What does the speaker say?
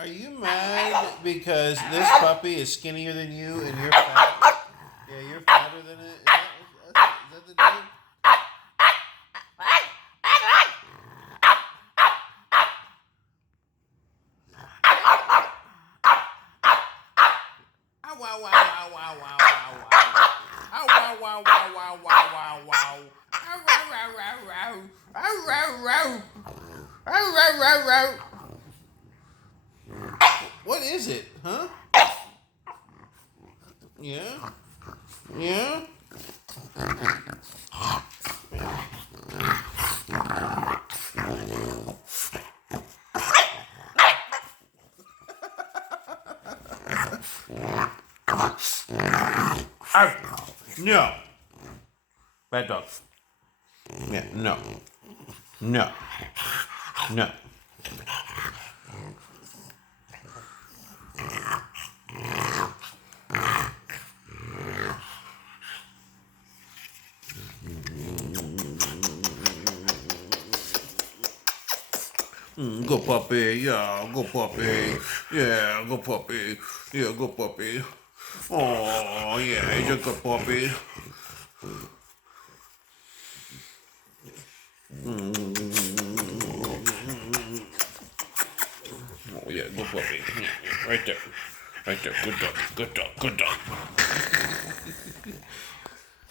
Are you mad because this puppy is skinnier than you and you're fat? Yeah, you're fatter than it. Is that the deal? Ow, wow, wow, wow, wow, wow, wow, wow. Ow, wow, wow, wow, wow, wow, wow, wow. Ow, wow, wow, wow, wow. Ow, wow, wow. Ow, wow, wow, wow. What is it, huh? Yeah? Yeah? Ow. No. Bad dog. Yeah, no. No. No. Go puppy, yeah, go puppy, yeah, go puppy, yeah, go puppy. Oh, yeah, he's a good puppy. Oh, yeah, good puppy. Right there, right there. Good dog, good dog, good dog.